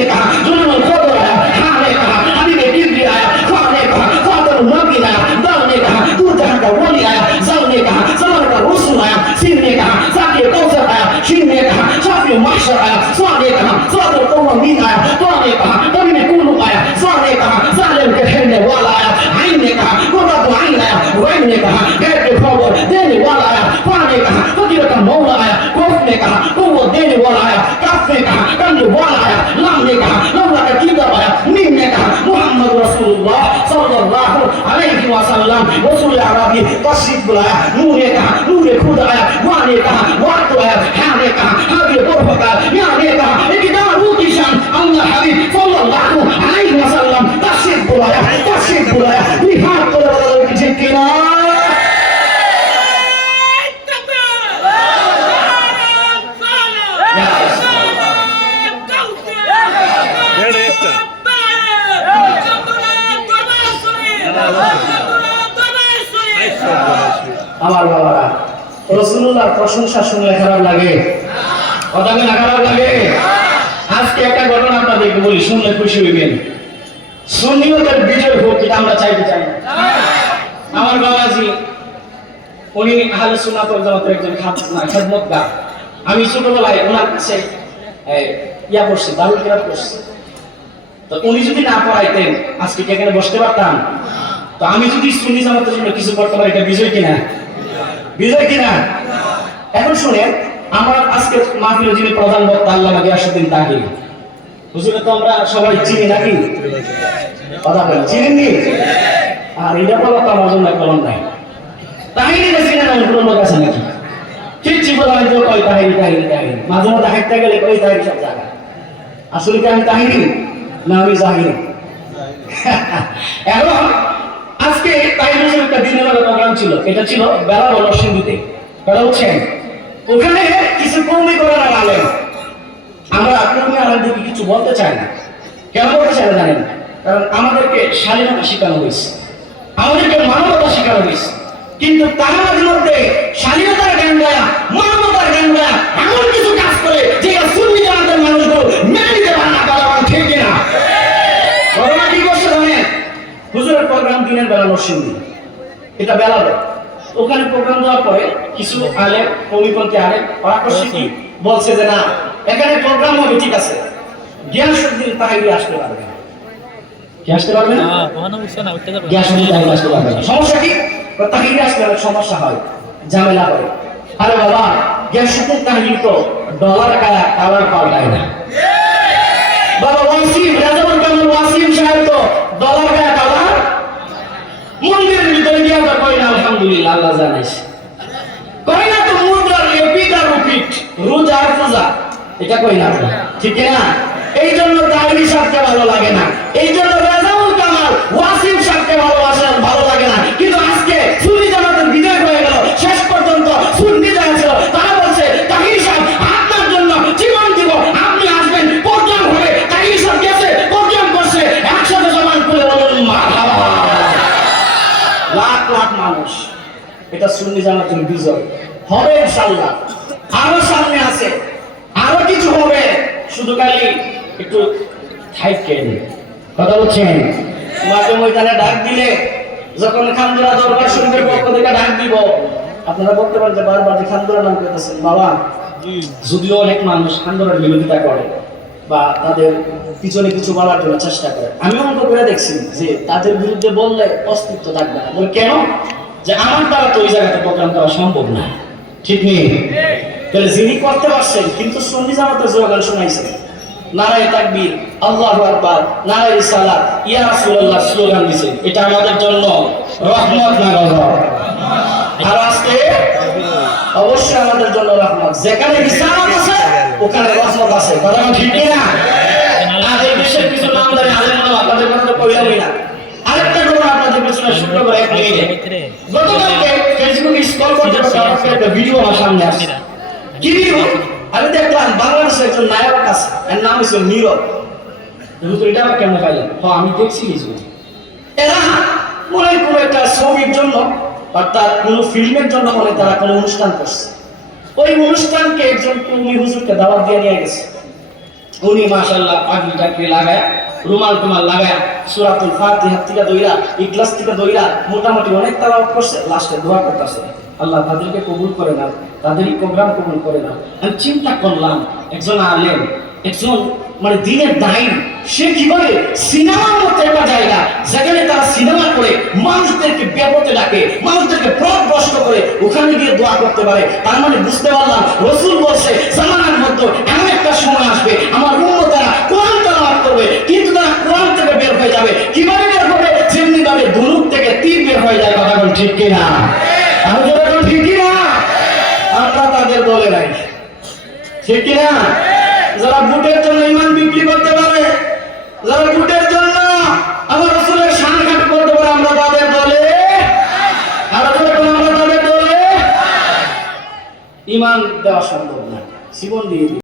ने कहा जुल्म खुद आया हाँ ने कहा अभी ने किबरी आया ख्वा ने कहा फातर नबी आया दल রাসূলুল্লাহ সাল্লাল্লাহু আলাইহি ওয়াসাল্লাম, রাসূল আরাবি তশরিফ বুলায়া নূরে কা নূরে খুদা আয়া, ওয়ানে কা ওয়াত আয়া হানে কা হাবি বরফকা আমার বাবারা, রসুল্লাহর প্রশংসা শুনলে খারাপ লাগে। কথা খারাপ লাগে? আজকে একটা ঘটনা আপনাদেরকে বলি, শুনলে খুশি হইবেন। বিজয় হোক, এটা আমরা চাইতে চাই আমার বাবাজি, উনি আহলে ওয়াল জামাতের একজন আমি ছোটবেলায় ওনার কাছে ইয়া করছি, দারুল কিরাত করছি। তো উনি যদি না পড়াইতেন, আজকে কি এখানে বসতে পারতাম? তো আমি যদি সুন্নি জামাতের জন্য কিছু করতে পারি, এটা বিজয় কিনা? বিজয় কিনা? এখন শুনে আমার আজকে মাহফিলে যিনি প্রধান বক্তা আল্লাহ গিয়াসুদ্দিন তাহির। হুজুরে তো আমরা সবাই চিনি নাকি? কথা বলেন, চিনেননি? আর এটা বলা তো আমার জন্য কলম নাই। বেশি না এমন কোনো লোক আছে নাকি? কিচ্ছু বলা হয়তো কই তাহিরি তাহিরি তাহিরি। মাঝে মধ্যে হাঁটতে গেলে কই তাহিরি সব জায়গায় আসলে কি আমি তাহিরি? জাহিরি এখন আজকে তাহিরের একটা দিনের বেলা প্রোগ্রাম ছিল। এটা ছিল বেলা সিন্ধুতে। হচ্ছেন ওখানে কিছু কৌমি করে না আমরা কৌমি আলেমদেরকে কিছু বলতে চাই না। কেন বলতে চাই না জানেন? কারণ আমাদেরকে স্বাধীনতা শেখানো হয়েছে। আমাদেরকে মানবতা শেখানো হয়েছে। কিন্তু তাহার মধ্যে দিনের বেলা নরসিংদী এটা বেলা ওখানে প্রোগ্রাম দেওয়ার পরে কিছু আলেম কমিপন্থী আলেম ওরা বলছে যে না এখানে প্রোগ্রাম হবে ঠিক আছে। গিয়াসুদ্দিন তাহিরি আসতে পারবে আসতে পারবে না? গ্যাসুদ্দিন তাহিরি আসতে পারবে সমস্যা কি? তাহিরি আসলে অনেক সমস্যা হয় ঝামেলা হয়। আরে বাবা গ্যাসুদ্দিন তাহিরি তো ডলার কায়া কালার পাল্টায় না। বাবা ওয়াসিম রাজাবুল কামাল ওয়াসিম সাহেব তো ডলার মন্দিরের ভিতরে গিয়া আমরা কই না, আলহামদুলিল্লাহ, আল্লাহ জানাইছে কই না তো মুদ্রার এপিট আর রোজা আর পূজা এটা না ঠিক না এই জন্য ভালো লাগে না। এই জন্য রাজাবুল সুন্নি জামাতের বিজয়। হবে ইনশাআল্লাহ আরও সামনে আছে। আরও কিছু হবে। শুধু খালি একটু থাইকেন কথা বলছেন? মাঝে ময়দানে ডাক দিলে যখন খান্দুরা দরবার শরীফের পক্ষ থেকে ডাক দিব। আপনারা বলতে পারেন যে বারবার যে খান্দুরা নাম করতেছেন বাবা, যদিও অনেক মানুষ খান্দুরার বিরোধিতা করে বা তাদের পিছনে কিছু বলার জন্য চেষ্টা করে। আমি অঙ্ক করে দেখছি যে তাদের বিরুদ্ধে বললে অস্তিত্ব থাকবে না। কেন? যে আমার দ্বারা তো ওই জায়গাতে প্রোগ্রাম করা সম্ভব না। ঠিক নেই? তাহলে যিনি করতে পারছেন, কিন্তু সন্নি জামাতের জোগান শোনাইছেন। নারায় তাকবীর, আল্লাহু আকবার, নারায় ইয়া রাসূলুল্লাহ স্লোগান দিছে এটা আমাদের জন্য রহমত না গজব? আর আজকে অবশ্যই আমাদের জন্য রহমত। যেখানে আছে, ওখানে রহমত আছে। কথা ঠিক না আর এই বিশ্বের কিছু নাম ধরে আলেম নাম আপনাদের কথা তো কইলামই না আরেকটা কথা আপনাদের পিছনে শুরু করে এক মিনিটে গতকালকে ফেসবুকে স্ক্রল একটা ভিডিও আমার সামনে আসছে কি ভিডিও আমি দেখলাম, বাংলাদেশের একজন নায়ক আছে। এর নাম হচ্ছে নীরব। এটা কেমন আমি দেখছি কিছু। এরা মনে কোনো একটা ছবির জন্য অর্থাৎ কোনো ফিল্মের জন্য মনে তারা কোনো অনুষ্ঠান করছে। ওই অনুষ্ঠানকে একজন কর্মী হুজুরকে দাওয়াত দিয়ে নিয়ে গেছে। উনি মাশাল্লাহ পাগড়ি টাকড়ি লাগায়, রুমাল টুমাল লাগায়, সুরাতুল ফাতিহা থেকে দইরা, ইখলাস থেকে দইরা মোটামুটি অনেক তারা করছে, লাস্টে দোয়া করতেছে। আল্লাহ তাদেরকে কবুল করে নাও তাদেরই প্রোগ্রাম কবুল করে নাও আমি চিন্তা করলাম, একজন আলেম, একজন মানে দিনের দায়ী, সে কীভাবে সিনেমার মতো একটা জায়গা, যেখানে তারা সিনেমা করে মানুষদেরকে ব্যাপতে ডাকে, মানুষদেরকে পথভ্রষ্ট করে, ওখানে গিয়ে দোয়া করতে পারে। তার মানে বুঝতে পারলাম, রসুল বলছে, জামানার মধ্যে এমন একটা সময় আসবে, আমার উন্মতারা কোরআন তেলাওয়াত করবে, কিন্তু তারা কোরআন থেকে বের হয়ে যাবে। কীভাবে বের হবে? যেমনি ভাবে ধনুক থেকে তীর বের হয়ে যায়, কথা ঠিক কিনা? ঠিক না। আমরা তাদের বলে নাই। ঠিক যারা বুটের জন্য ইমান বিক্রি করতে পারে, যারা বুটের জন্য আমার রসুলের শান খাট করতে আমরা তাদের দলে আর যখন আমরা তাদের দলে ইমান দেওয়া সম্ভব না। জীবন দিয়ে